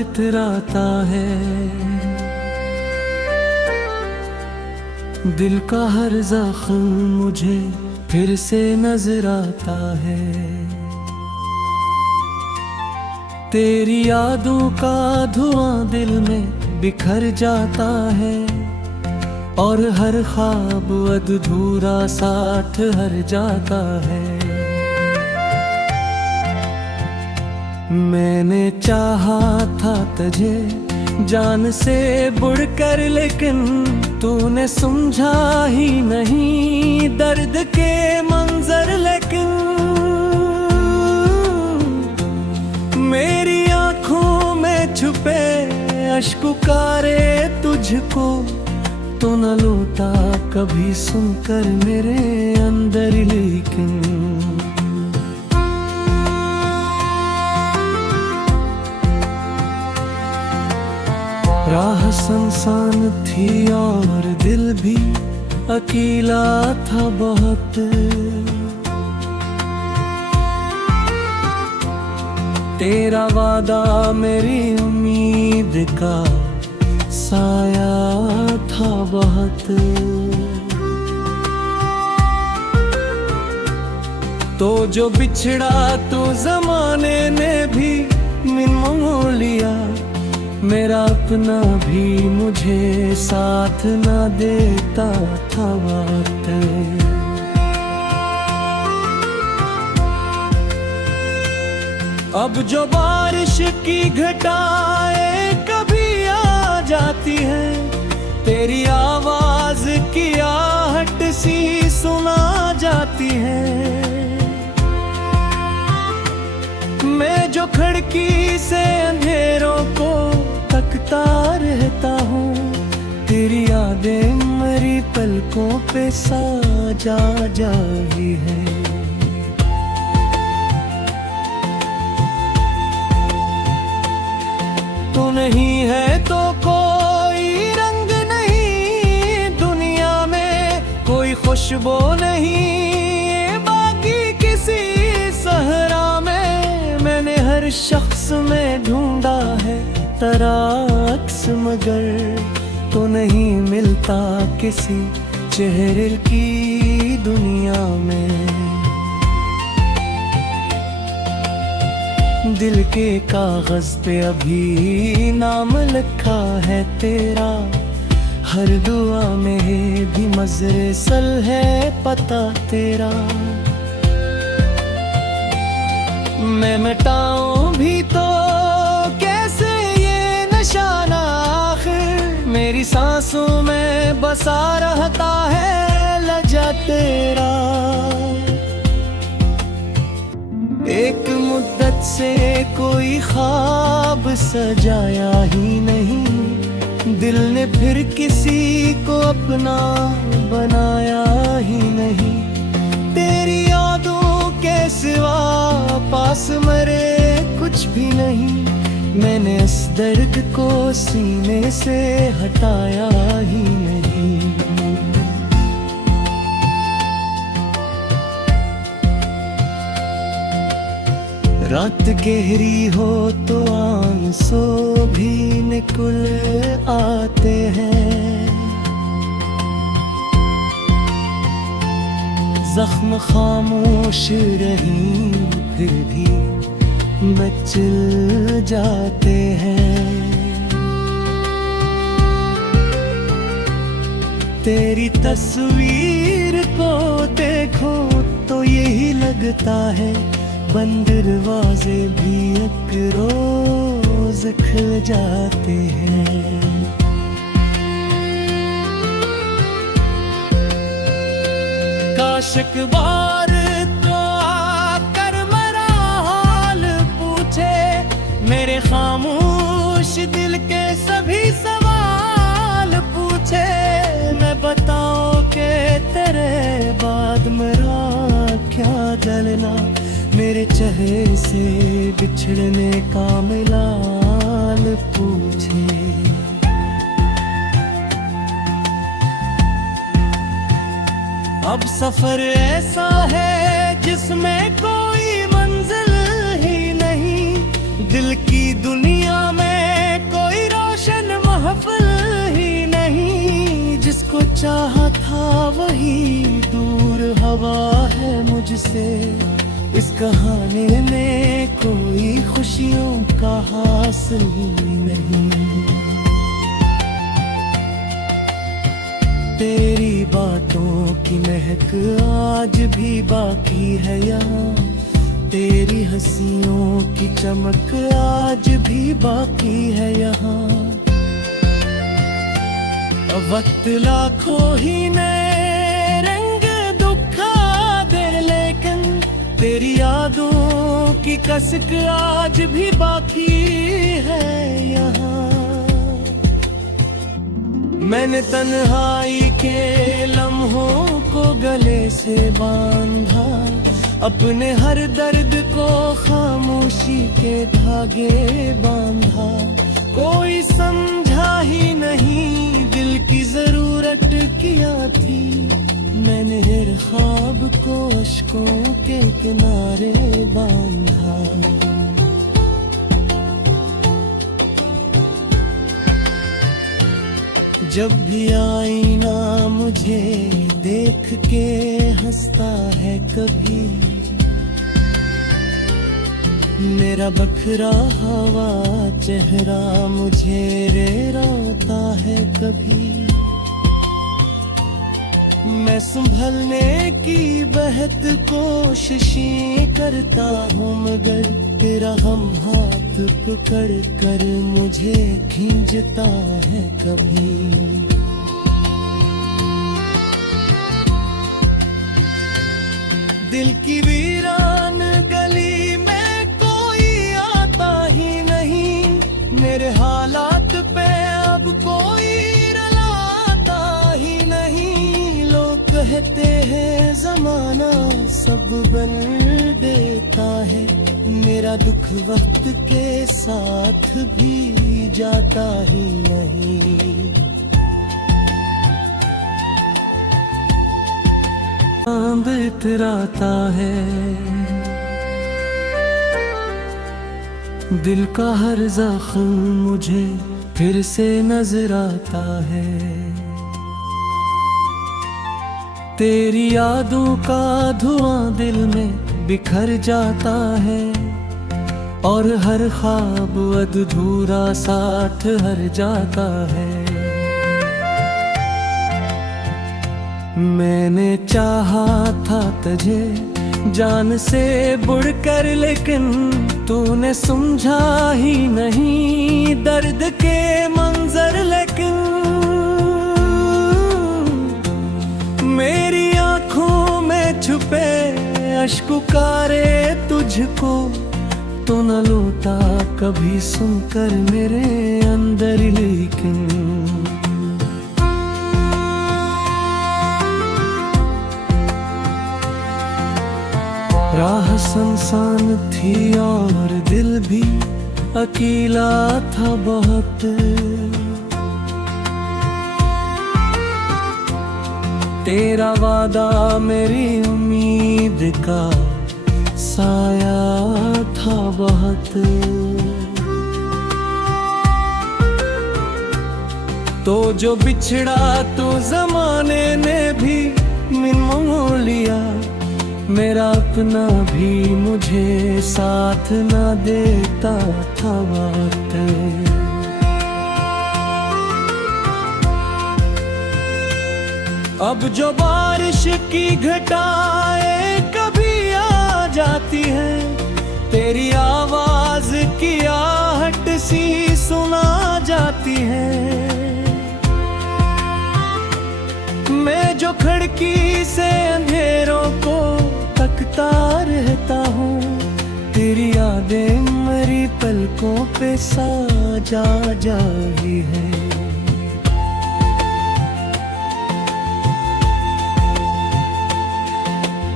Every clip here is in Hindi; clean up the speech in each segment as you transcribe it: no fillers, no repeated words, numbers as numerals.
इतराता है, दिल का हर जख्म मुझे फिर से नजर आता है। तेरी यादों का धुआं दिल में बिखर जाता है, और हर ख्वाब अधूरा सा ठहर जाता है। मैंने चाहा था तुझे जान से बढ़कर, लेकिन तूने समझा ही नहीं दर्द के मंजर। लेकिन मेरी आंखों में छुपे अश्क पुकारे तुझको, तो न लौटा कभी सुनकर मेरे अंदर। लेकिन राह सुनसान थी और दिल भी अकेला था बहुत। तेरा वादा मेरी उम्मीद का साया था बहुत। तो जो बिछड़ा तो जमाने ने भी मिन मोह लिया, मेरा अपना भी मुझे साथ ना देता था वक्त। अब जो बारिश की घटाएं कभी आ जाती है, तेरी आवाज की आहट सी सुना जाती है। मैं जो खिड़की से अंधेरों को तकता रहता हूँ, तेरी यादें मेरी पलकों पे साजा जाही है। तू नहीं है तो कोई रंग नहीं दुनिया में, कोई खुशबू नहीं बाकी किसी सहरा में। मैंने हर शख्स में ढूंढा है तेरा अक्स, मगर तो नहीं मिलता किसी चेहरे की दुनिया में। दिल के कागज पे अभी नाम लिखा है तेरा, हर दुआ में भी मजरे सल है पता तेरा। मैं मिटाऊं भी तो कैसे ये निशाना, आखिर मेरी सांसों में बसा रहता है लजा तेरा। एक मुद्दत से कोई ख्वाब सजाया ही नहीं, दिल ने फिर किसी को अपना बनाया ही नहीं। तेरी यादों के सिवा पास मरे कुछ भी नहीं, मैंने इस दर्द को सीने से हटाया ही नहीं। रात गहरी हो तो आंसू भी निकल आते हैं, जख्म खामोश रही फिर भी मचल जाते हैं। तेरी तस्वीर को देखो तो यही लगता है, बंद दरवाजे भी एक रोज खुल जाते हैं। काश एक बार तो आकर मेरा हाल पूछे, मेरे खामोश दिल के सभी सवाल पूछे। मैं बताऊं कि तेरे बाद मेरा क्या जलना, मेरे चेहरे से बिछड़ने का मिलाल पूछे। अब सफर ऐसा है जिसमें कोई मंजिल ही नहीं, दिल की दुनिया में चाहा था वही दूर हवा है मुझसे। इस कहानी में कोई खुशियों का हासिल नहीं। तेरी बातों की महक आज भी बाकी है यहाँ, तेरी हंसियों की चमक आज भी बाकी है यहाँ। वक्त लाखों ही नए रंग दुखा दे, लेकिन तेरी यादों की कसक आज भी बाकी है यहाँ। मैंने तन्हाई के लम्हों को गले से बांधा, अपने हर दर्द को खामोशी के धागे बांधा। कोई समझा ही नहीं दिल की जरूरत क्या थी, मैंने हर ख्वाब को अश्कों के किनारे बांधा। जब भी आईना मुझे देख के हंसता है कभी, मेरा बखरा हुआ चेहरा मुझे रेराता है कभी। मैं संभलने की बेहद कोशिशें करता हूँ, मगर तेरा हम हाथ पकड़ कर मुझे खींचता है कभी। दिल की वीरान गली में कोई आता ही नहीं, मेरे हालात पे अब कोई रलाता ही नहीं। लोग कहते हैं जमाना सब बन देता है, मेरा दुख वक्त के साथ भी जाता ही नहीं। चांद इतराता है, दिल का हर जख्म मुझे फिर से नजर आता है। तेरी यादों का धुआं दिल में बिखर जाता है, और हर ख्वाब अधूरा साथ हर जाता है। मैंने चाहा था तुझे जान से बढ़कर, लेकिन तूने समझा ही नहीं दर्द के मंजर। लेकिन मेरी आंखों में छुपे अश्क पुकारे तुझको, तो न लौटा कभी सुनकर मेरे अंदर। लेकिन राह सुनसान थी और दिल भी अकेला था बहुत। तेरा वादा मेरी उम्मीद का साया था बहुत। तो जो बिछड़ा तो जमाने ने भी मिन मोह लिया, मेरा अपना भी मुझे साथ न देता था वक्त। अब जो बारिश की घटाएं कभी आ जाती है, तेरी आवाज की आहट सी सुना जाती है। मैं जो खिड़की से अंधेरों को तकता रहता हूँ, तेरी यादें मरी पलकों पे साजा जाही है।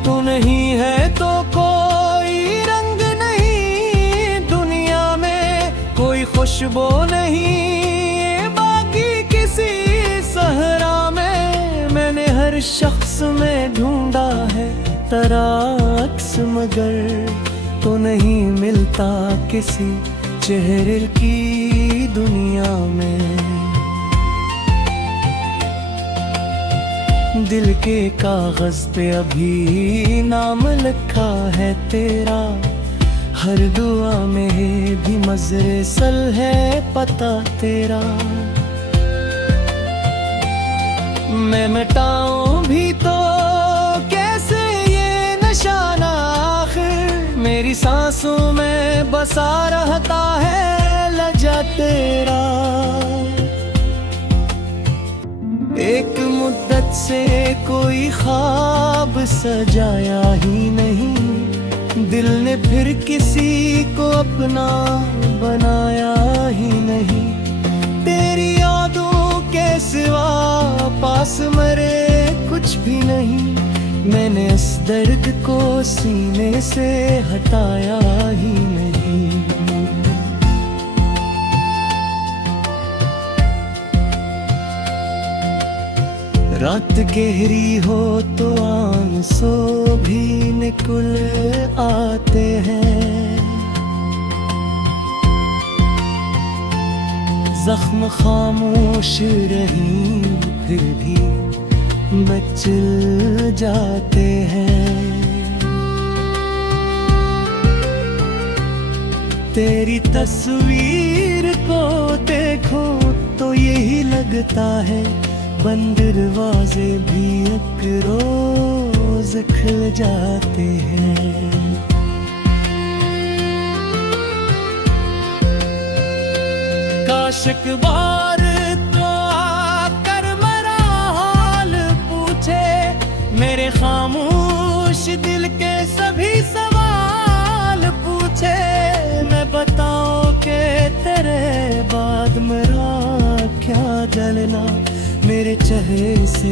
तू नहीं है तो कोई रंग नहीं दुनिया में, कोई खुशबू नहीं बाकी किसी सहरा में। मैंने हर शख्स में ढूंढा है तेरा अक्स, मगर तो नहीं मिलता किसी चेहरे की दुनिया में। दिल के कागज पे अभी नाम लिखा है तेरा, हर दुआ में भी मजरेसल है पता तेरा। मैं मिटाऊं भी तो कैसे ये निशाना, आखिर मेरी सांसों में बसा रहता है लजा तेरा। एक मुद्दत से कोई ख्वाब सजाया ही नहीं, दिल ने फिर किसी को अपना बनाया ही नहीं। तेरी यादों के सिवा पास मरे कुछ भी नहीं, मैंने इस दर्द को सीने से हटाया ही नहीं। रात गहरी हो तो आंसू भी निकल आते हैं, जख्म खामोश रही फिर भी मचल जाते हैं। तेरी तस्वीर को देखो तो यही लगता है, बंद दरवाजे भी एक रोज खुल जाते हैं। काश एक बार तो आकर मेरा हाल पूछे, मेरे खामोश दिल के सभी सवाल पूछे। मैं बताऊं कि तेरे बाद मेरा क्या जलना, मेरे चेहरे से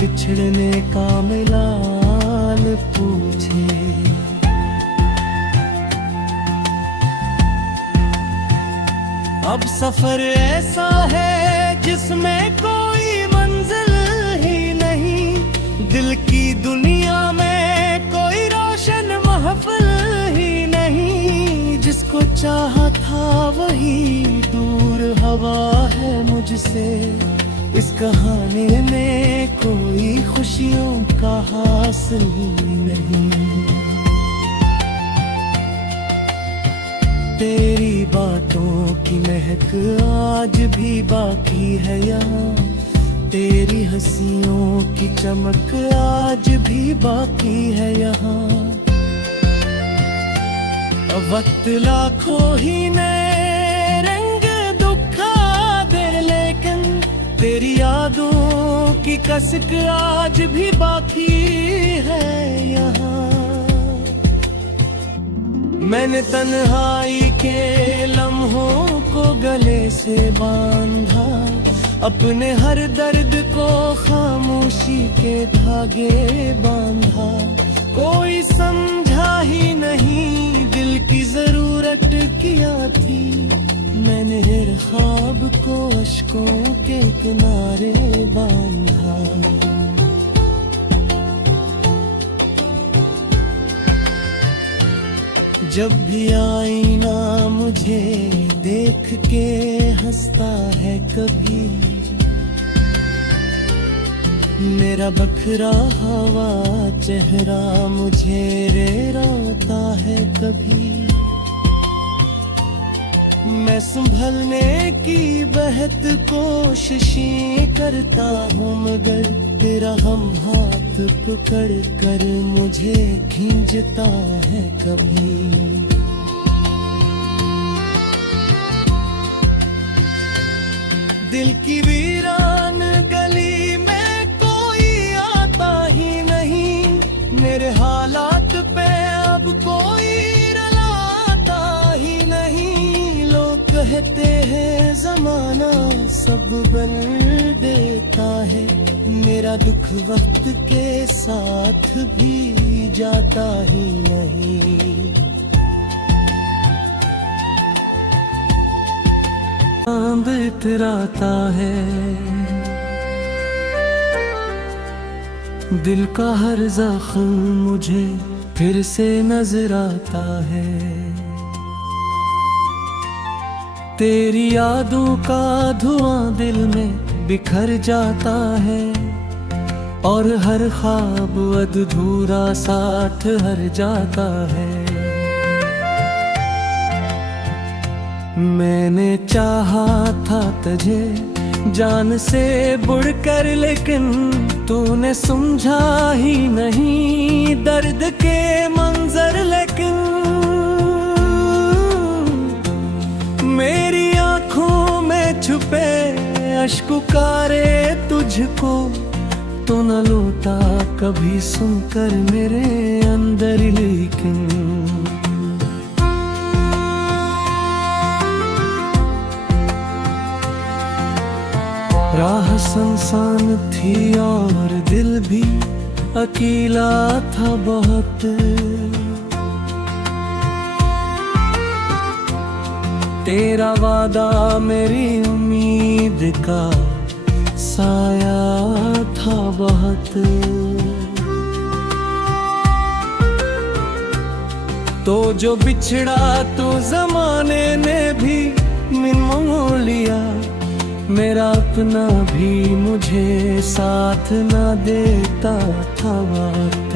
बिछड़ने का मिलान पूछे। अब सफर ऐसा है जिसमें कोई मंजिल ही नहीं, दिल की दुनिया में कोई रोशन महफिल ही नहीं। जिसको चाहा था वही दूर हवा है मुझसे, इस कहानी में कोई खुशियों का हासिल नहीं। तेरी बातों की महक आज भी बाकी है यहाँ, तेरी हंसियों की चमक आज भी बाकी है यहाँ। वक्त लाखों ही नए रंग दुखा दे, लेकिन तेरी यादों की कसक आज भी बाकी है यहाँ। मैंने तन्हाई के लम्हों को गले से बांधा, अपने हर दर्द को खामोशी के धागे बांधा। कोई समझा ही नहीं दिल की जरूरत क्या थी, मैंने हर ख्वाब को अश्कों के किनारे बांधा। जब भी आईना मुझे देख के हंसता है कभी, मेरा बखरा हवा चेहरा मुझे रेराता है कभी। मैं संभलने की बहत कोशिशें करता हूँ, मगर तेरा हम हाथ पकड़ कर मुझे खींचता है कभी। दिल की वीरान गली में कोई आता ही नहीं, मेरे हालात पे अब कोई रलाता ही नहीं। लोग कहते हैं जमाना सब बन देता है, मेरा दुख वक्त के साथ भी जाता ही नहीं। चांद इतराता है, दिल का हर जख्म मुझे फिर से नजर आता है। तेरी यादों का धुआं दिल में बिखर जाता है, और हर ख्वाब अधूरा सा ठहर जाता है। मैंने चाहा था तुझे जान से बढ़कर, लेकिन तूने समझा ही नहीं दर्द के मंजर। लेकिन मेरी आंखों में छुपे अश्क पुकारे तुझको, तो न लौटा कभी सुनकर मेरे अंदर। लेकिन राह सुनसान थी और दिल भी अकेला था बहुत। तेरा वादा मेरी उम्मीद का साया था बहुत। तो जो बिछड़ा तो जमाने ने भी मिन मोह लिया, मेरा अपना भी मुझे साथ न देता था वक्त।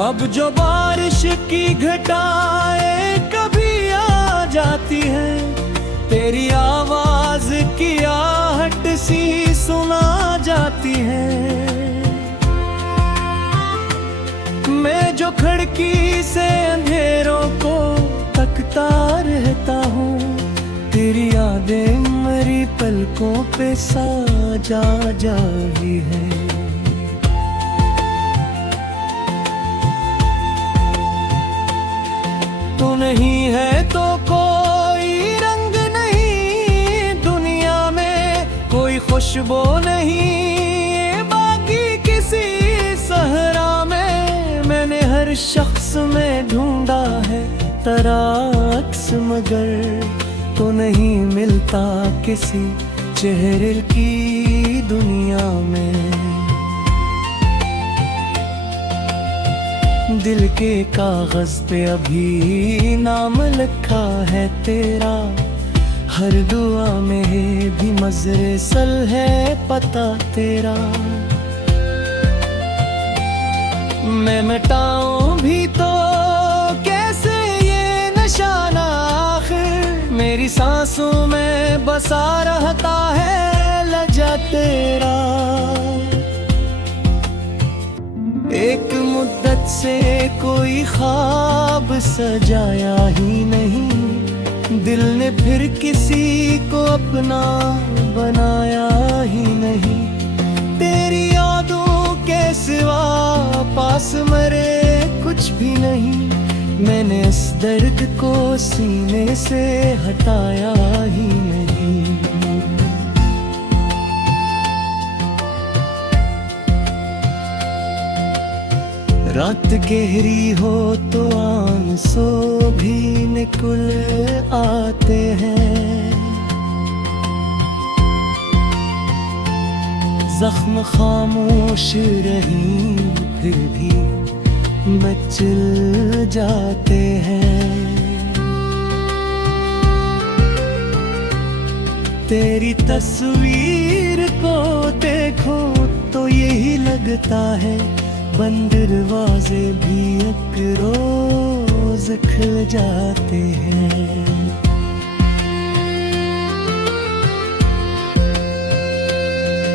अब जो बारिश की घटाएं कभी आ जाती है, तेरी आवाज की आहट सी सुना जाती है। मैं जो खिड़की से अंधेरों को तकता रहता हूँ, तेरी यादें मेरी पलकों पे साजा जाही है। तू नहीं है तो कोई रंग नहीं दुनिया में, कोई खुशबू नहीं बाकी किसी सहरा में। मैंने हर शख्स में ढूंढा है तेरा अक्स, मगर तो नहीं मिलता किसी चेहरे की दुनिया में। दिल के कागज पे अभी नाम लिखा है तेरा, हर दुआ में भी मजरे सल है पता तेरा। मैं मिटाऊं भी तो कैसे ये निशाना, आखिर मेरी सांसों में बसा रहता है लजा तेरा। एक मुद्दत से कोई ख्वाब सजाया ही नहीं, दिल ने फिर किसी को अपना बनाया ही नहीं। तेरी यादों के सिवा पास मरे कुछ भी नहीं, मैंने इस दर्द को सीने से हटाया ही नहीं। रात गहरी हो तो आंसू भी निकल आते हैं, जख्म खामोश रही फिर भी मचल जाते हैं। तेरी तस्वीर को देखो तो यही लगता है बंद दरवाजे भी एक रोज खुल जाते हैं।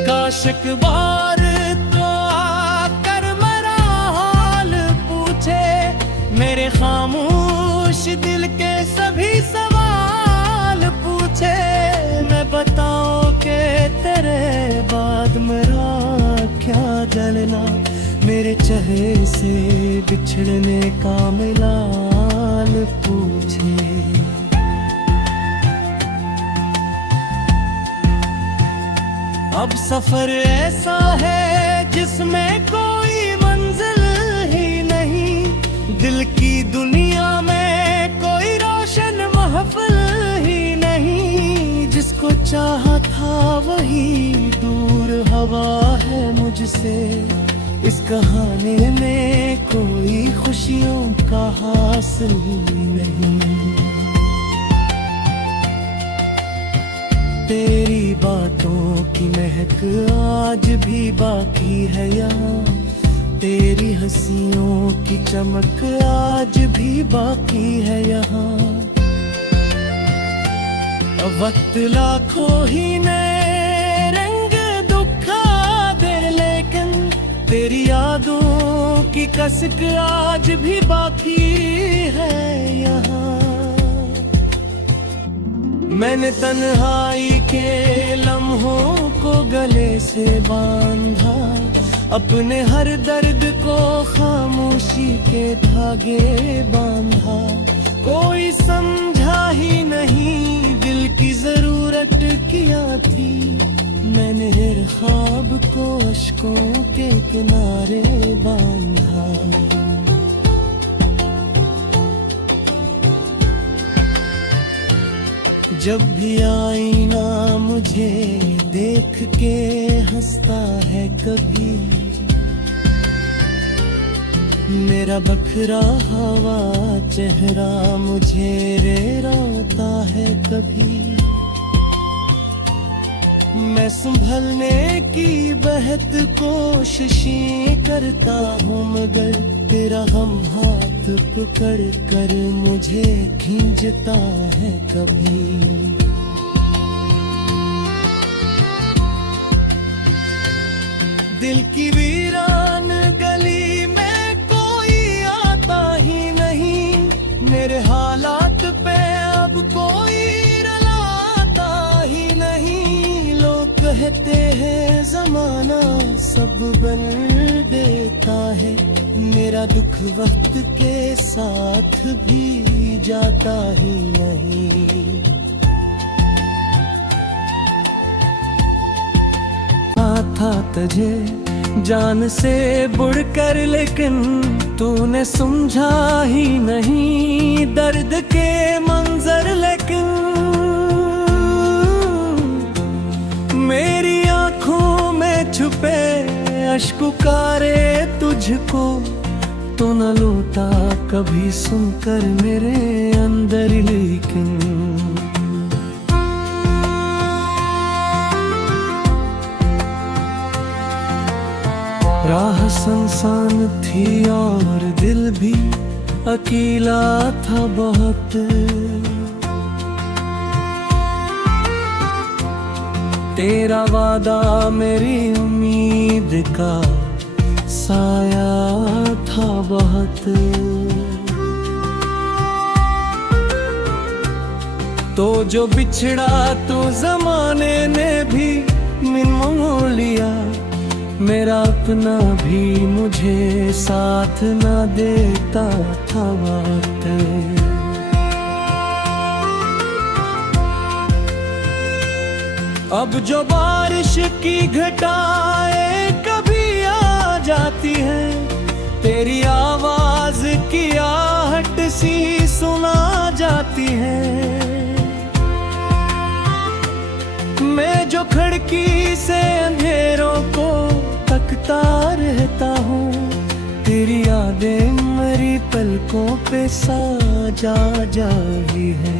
काश एक बार तो आकर मेरा हाल पूछे, मेरे खामोश दिल के सभी सवाल पूछे। मैं बताऊं कि तेरे बाद मेरा क्या जलना, मेरे चेहरे से बिछड़ने का मिलाल पूछे। अब सफर ऐसा है जिसमें कोई मंजिल ही नहीं, दिल की दुनिया में कोई रोशन महफिल ही नहीं। जिसको चाहा था वही दूर हवा है मुझसे, इस कहानी में कोई खुशियों का हासिल नहीं। तेरी बातों की महक आज भी बाकी है यहाँ, तेरी हंसियों की चमक आज भी बाकी है यहाँ। वक्त लाखों ही नए रंग दुखा दे, लेकिन तेरी यादों की कसक आज भी बाकी है यहाँ। मैंने तन्हाई के लम्हों को गले से बांधा, अपने हर दर्द को खामोशी के धागे बांधा। कोई समझा ही नहीं दिल की जरूरत क्या थी, मैंने हर ख्वाब को अश्कों के किनारे बांधा। जब भी आईना मुझे देख के हंसता है कभी, मेरा बखरा हुआ चेहरा मुझे रेराता है कभी। मैं संभलने की बेहद कोशिशें करता हूँ, मगर तेरा हम हाथ पकड़ कर मुझे खींचता है कभी। दिल की वीरान गली में कोई आता ही नहीं, मेरे हालात पे अब कोई रलाता ही नहीं। लोग कहते हैं जमाना सब बन देता है, मेरा दुख वक्त के साथ भी जाता ही नहीं। था तुझे जान से बढ़कर, लेकिन तूने समझा ही नहीं दर्द के मंजर। लेकिन मेरी आंखों में छुपे अश्क पुकारे तुझको, तो न लौटा कभी सुनकर मेरे अंदर। लेकिन राह सुनसान थी और दिल भी अकेला था बहुत, तेरा वादा मेरी उम्मीद का साया था बहुत। तो जो बिछड़ा तो जमाने ने भी मिन मोह लिया, मेरा अपना भी मुझे साथ न देता था वक्त। अब जो बारिश की घटाएं कभी आ जाती है, तेरी आवाज की आहट सी सुना जाती है। मैं जो खिड़की से अंधेरों को तकता रहता हूँ, तेरी यादें मेरी पलकों पे साजा जा रही है।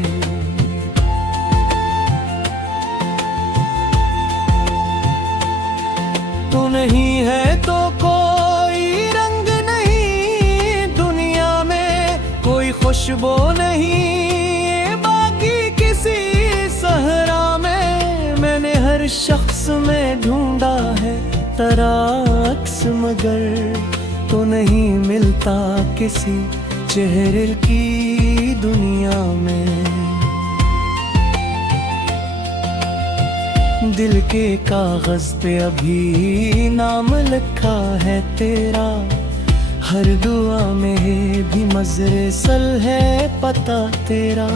तू नहीं है तो कोई रंग नहीं दुनिया में, कोई खुशबू नहीं बाकी किसी सहरा में। मैंने हर शख्स में ढूंढा है तेरा अक्स, मगर तो नहीं मिलता किसी चेहरे की दुनिया में। दिल के कागज पे अभी नाम लिखा है तेरा, हर दुआ में भी मजरे सल है पता तेरा।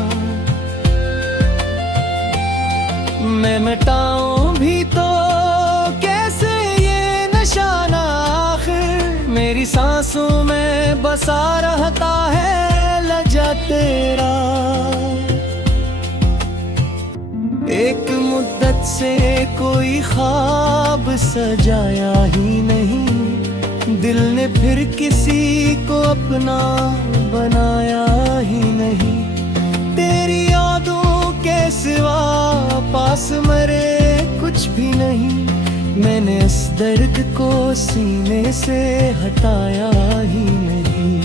मैं मिटाऊं भी तो कैसे ये निशाना, आखिर मेरी सांसों में बसा रहता है लजा तेरा। एक मुद्दत से कोई ख्वाब सजाया ही नहीं, दिल ने फिर किसी को अपना बनाया ही नहीं। तेरी यादों के सिवा प्यास मरे कुछ भी नहीं, मैंने इस दर्द को सीने से हटाया ही नहीं।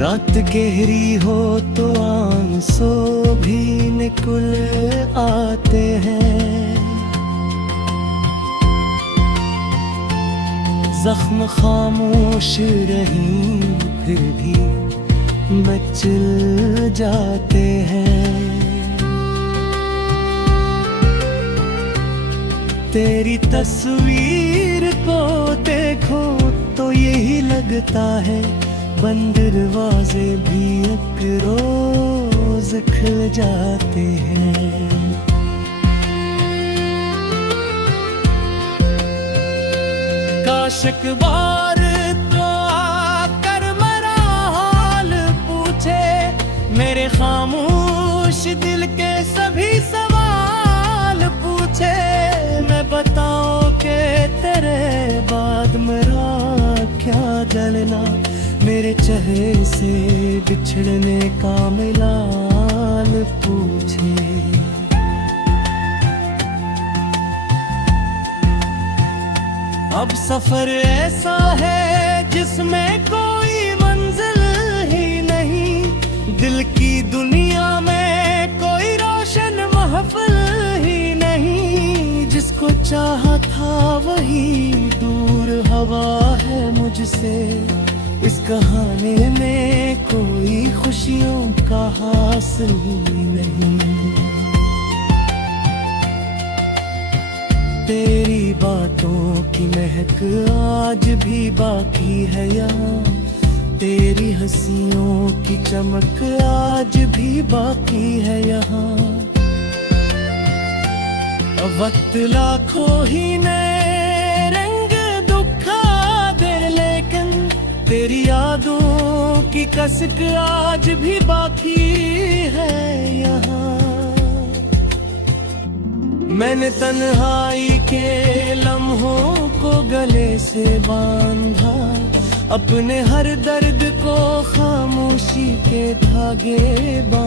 रात गहरी हो तो आंसू भी निकल आते हैं, जख्म खामोश रही फिर भी मचल जाते हैं। तेरी तस्वीर को देखो तो यही लगता है, बंद दरवाजे भी एक रोज खुल जाते हैं। काश एक बार तो आकर मेरा हाल पूछे, मेरे खामोश दिल के सभी सवाल पूछे। मैं बताऊं कि तेरे बाद मेरा क्या जलना, मेरे चेहरे से बिछड़ने का मिलाल पूछे। अब सफर ऐसा है जिसमें कोई मंजिल ही नहीं, दिल की दुनिया में कोई रोशन महफिल ही नहीं। जिसको चाहा था वही दूर हवा है मुझसे, इस कहानी में कोई खुशियों का हासिल ही नहीं। तेरी बातों की महक आज भी बाकी है यहाँ, तेरी हंसियों की चमक आज भी बाकी है यहाँ। वक्त लाखों ही नए रंग दुखा दे, लेकिन तेरी यादों की कसक आज भी बाकी है यहाँ। मैंने तन्हाई के लम्हों को गले से बांधा, अपने हर दर्द को खामोशी के धागे बांधा।